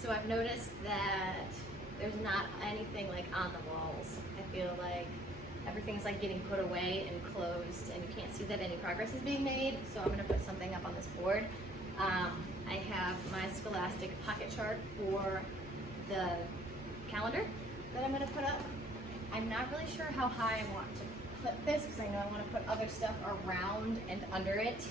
So I've noticed that there's not anything like on the walls. I feel like everything's like getting put away and closed, and you can't see that any progress is being made. So I'm gonna put something up on this board. I have my Scholastic pocket chart for the calendar that I'm gonna put up. I'm not really sure how high I want to put this because I know I want to put other stuff around and under it.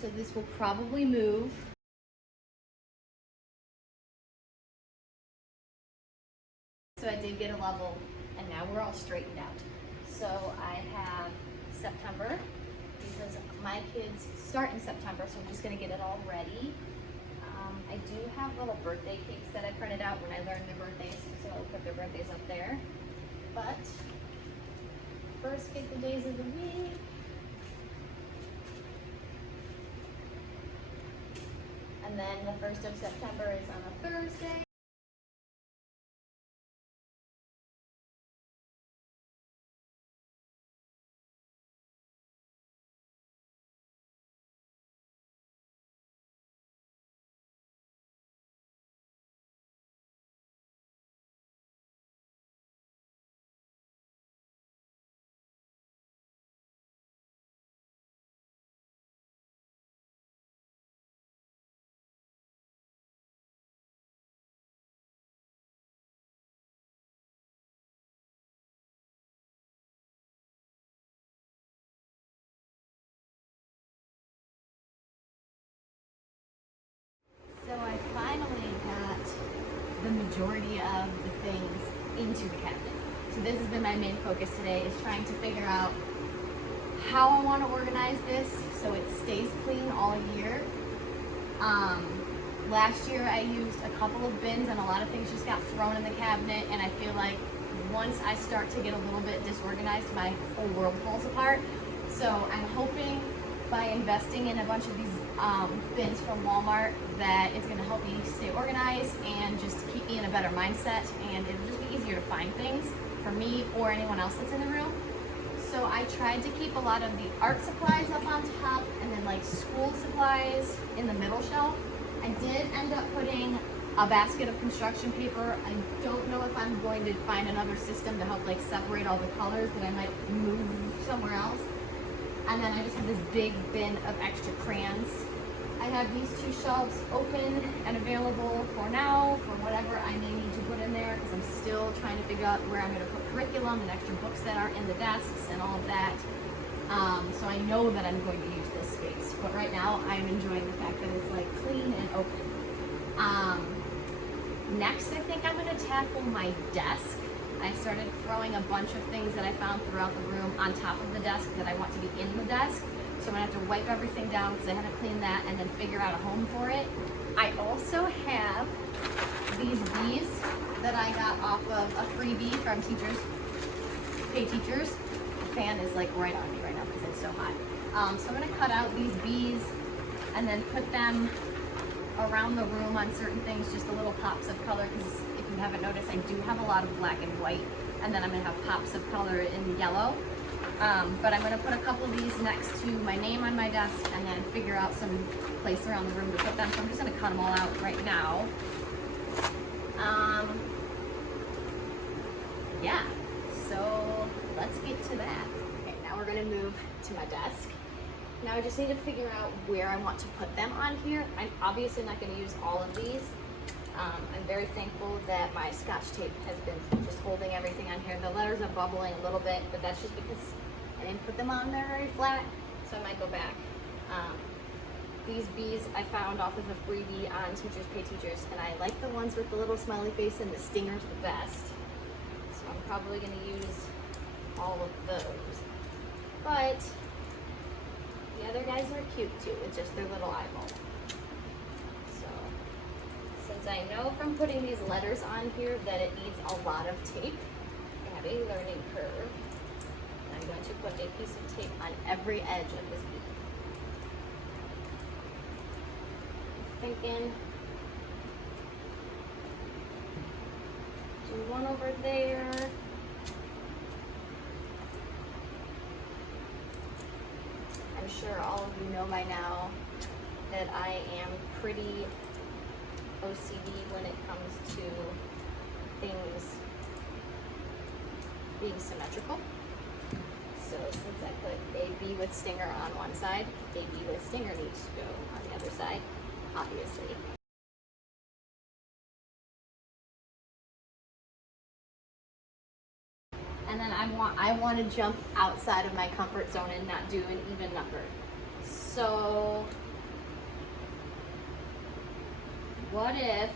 So this will probably move. So I did get a level, and now we're all straightened out. So I have September, because my kids start in September, so I'm just gonna get it all ready. I do have little birthday cakes that I printed out when I learned their birthdays, so I'll put their birthdays up there. But first, get the days of the week. And then the 1st of September is on a Thursday. So I finally got the majority of the things into the cabinet. So this has been my main focus today, is trying to figure out how I want to organize this so it stays clean all year. Last year I used a couple of bins and a lot of things just got thrown in the cabinet, and I feel like once I start to get a little bit disorganized, my whole world falls apart. So I'm hoping by investing in a bunch of these bins from Walmart that it's going to help me stay organized and just keep me in a better mindset, and it'll just be easier to find things for me or anyone else that's in the room. So I tried to keep a lot of the art supplies up on top, and then like school supplies in the middle shelf. I did end up putting a basket of construction paper. I don't know if I'm going to find another system to help like separate all the colors that I might move somewhere else. And then I just have this big bin of extra crayons. I have these 2 shelves open and available for now for whatever I may need to put in there, because I'm still trying to figure out where I'm going to put curriculum and extra books that aren't in the desks and all of that. So I know that I'm going to use this space, but right now I'm enjoying the fact that it's like clean and open. Next, I think I'm going to tackle my desk. I started throwing a bunch of things that I found throughout the room on top of the desk that I want to be in the desk. So I'm gonna have to wipe everything down because I had to clean that and then figure out a home for it. I also have these bees that I got off of a freebie from Teachers Pay Teachers. The fan is like right on me right now because it's so hot. So I'm gonna cut out these bees and then put them around the room on certain things, just the little pops of color, because if you haven't noticed, I do have a lot of black and white, and then I'm gonna have pops of color in yellow. But I'm gonna put a couple of these next to my name on my desk and then figure out some place around the room to put them. So I'm just gonna cut them all out right now. Yeah, so let's get to that. Okay, now we're gonna move to my desk. Now I just need to figure out where I want to put them on here. I'm obviously not going to use all of these. I'm very thankful that my Scotch tape has been just holding everything on here. The letters are bubbling a little bit, but that's just because I didn't put them on there very flat, so I might go back. These bees I found off of a freebie on Teachers Pay Teachers, and I like the ones with the little smiley face and the stingers the best. So I'm probably going to use all of those. But the other guys are cute too, with just their little eyeball. So, since I know from putting these letters on here that it needs a lot of tape, I have a learning curve. I'm going to put a piece of tape on every edge of this bee. I'm thinking, do one over there. I'm sure all of you know by now that I am pretty OCD when it comes to things being symmetrical. So since I put a bee with stinger on one side, a bee with stinger needs to go on the other side, obviously. And then I want to jump outside of my comfort zone and not do an even number. So what if,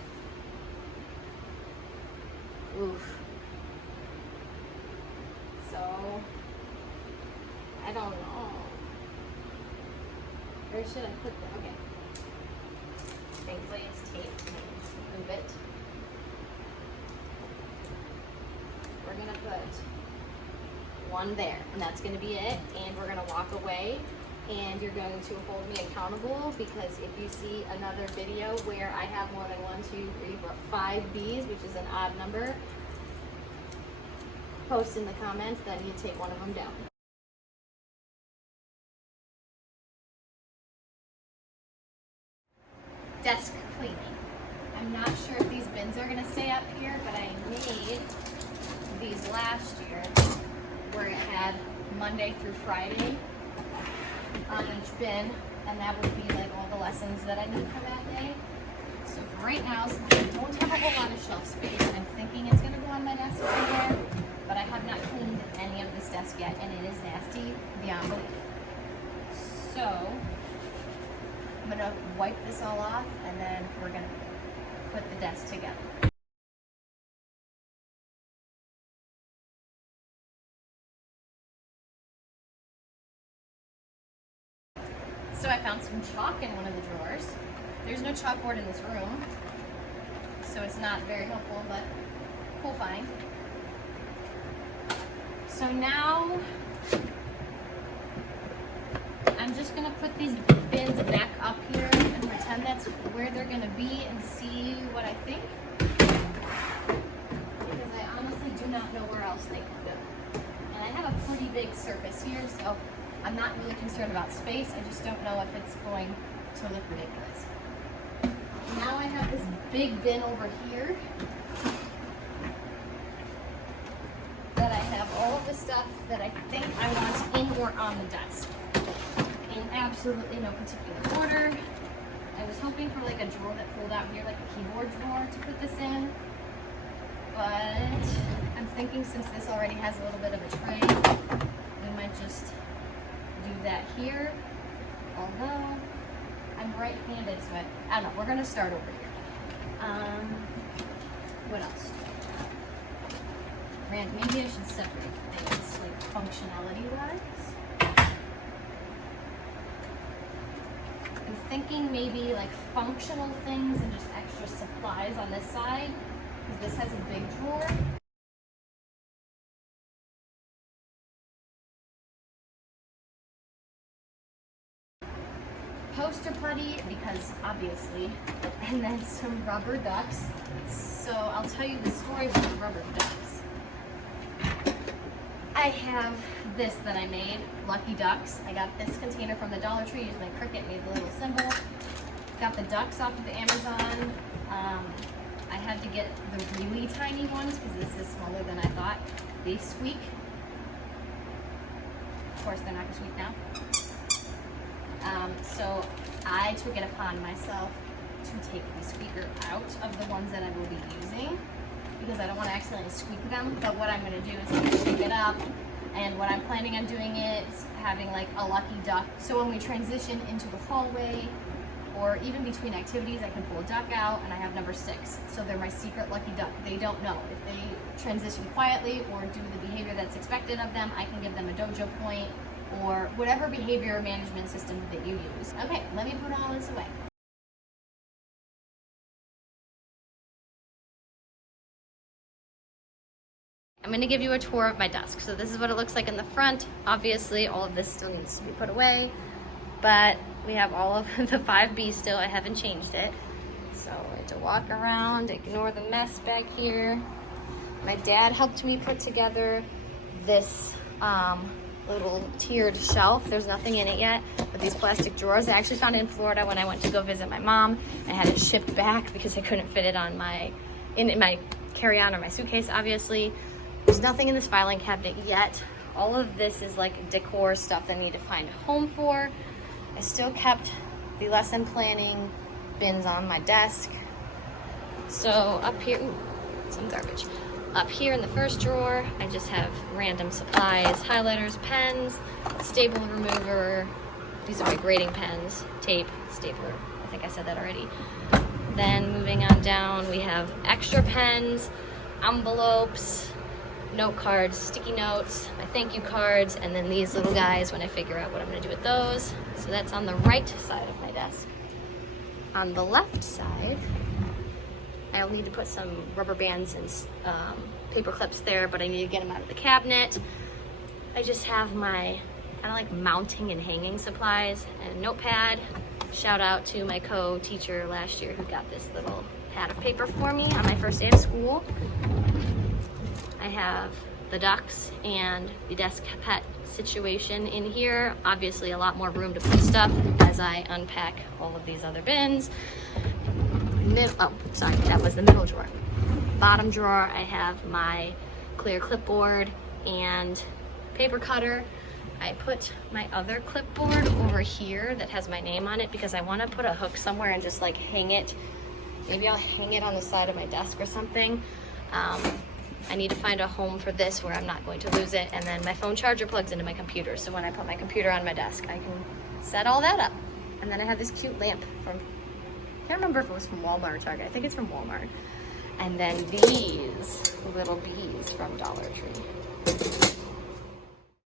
oof. So I don't know. Where should I put that? Okay. Thankfully it's taped. Just move it. We're gonna put one there, and that's gonna be it. And we're gonna walk away, and you're going to hold me accountable, because if you see another video where I have more than 1, 2, 3, 4, 5 bees, which is an odd number, post in the comments that you take one of them down. Desk cleaning. I'm not sure if these bins are gonna stay up here, but I made these last year where it had Monday through Friday on each bin, and that would be like all the lessons that I need for that day. So for right now, since I don't have a whole lot of shelf space, I'm thinking it's gonna go on my desk right there, but I have not cleaned any of this desk yet, and it is nasty beyond belief. So I'm gonna wipe this all off, and then we're gonna put the desk together. So I found some chalk in one of the drawers. There's no chalkboard in this room, so it's not very helpful, but cool find. So now I'm just gonna put these bins back up here and pretend that's where they're gonna be and see what I think. Because I honestly do not know where else they can go. And I have a pretty big surface here, so I'm not really concerned about space. I just don't know if it's going to look ridiculous. Now I have this big bin over here that I have all of the stuff that I think I want in or on the desk, in absolutely no particular order. I was hoping for like a drawer that pulled out here, like a keyboard drawer, to put this in, but I'm thinking since this already has a little bit of a tray, we might just do that here, although I'm right-handed, so I don't know. We're gonna start over here. What else? Man, maybe I should separate things, like functionality-wise. I'm thinking maybe like functional things and just extra supplies on this side, because this has a big drawer. Poster putty, because obviously, and then some rubber ducks. So I'll tell you the story with the rubber ducks. I have this that I made, Lucky Ducks. I got this container from the Dollar Tree, used my Cricut, made the little symbol. Got the ducks off of Amazon. I had to get the really tiny ones because this is smaller than I thought. They squeak. Of course, they're not gonna squeak now. So I took it upon myself to take the squeaker out of the ones that I will be using, because I don't want to accidentally squeak them. But what I'm going to do is shape it up, and what I'm planning on doing is having like a lucky duck. So when we transition into the hallway, or even between activities, I can pull a duck out, and I have number 6. So they're my secret lucky duck. They don't know. If they transition quietly or do the behavior that's expected of them, I can give them a dojo point, or whatever behavior management system that you use. Okay, let me put all this away. I'm gonna give you a tour of my desk. So this is what it looks like in the front. Obviously, all of this still needs to be put away, but we have all of the 5B still. I haven't changed it. So I had to walk around, ignore the mess back here. My dad helped me put together this little tiered shelf. There's nothing in it yet, but these plastic drawers I actually found in Florida when I went to go visit my mom. I had it shipped back because I couldn't fit it on in my carry-on or my suitcase, obviously. There's nothing in this filing cabinet yet. All of this is like decor stuff that I need to find a home for. I still kept the lesson planning bins on my desk. So up here, ooh, some garbage. Up here in the first drawer, I just have random supplies, highlighters, pens, staple remover. These are my grading pens, tape, stapler. I think I said that already. Then moving on down, we have extra pens, envelopes, note cards, sticky notes, my thank you cards, and then these little guys when I figure out what I'm gonna do with those. So that's on the right side of my desk. On the left side, I'll need to put some rubber bands and paper clips there, but I need to get them out of the cabinet. I just have my kind of like mounting and hanging supplies and a notepad. Shout out to my co-teacher last year who got this little pad of paper for me on my first day of school. I have the ducks and the desk pet situation in here. Obviously a lot more room to put stuff as I unpack all of these other bins. Oh, sorry, that was the middle drawer. Bottom drawer, I have my clear clipboard and paper cutter. I put my other clipboard over here that has my name on it because I want to put a hook somewhere and just like hang it. Maybe I'll hang it on the side of my desk or something. I need to find a home for this where I'm not going to lose it. And then my phone charger plugs into my computer. So when I put my computer on my desk, I can set all that up. And then I have this cute lamp from, I can't remember if it was from Walmart or Target. I think it's from Walmart. And then these little bees from Dollar Tree.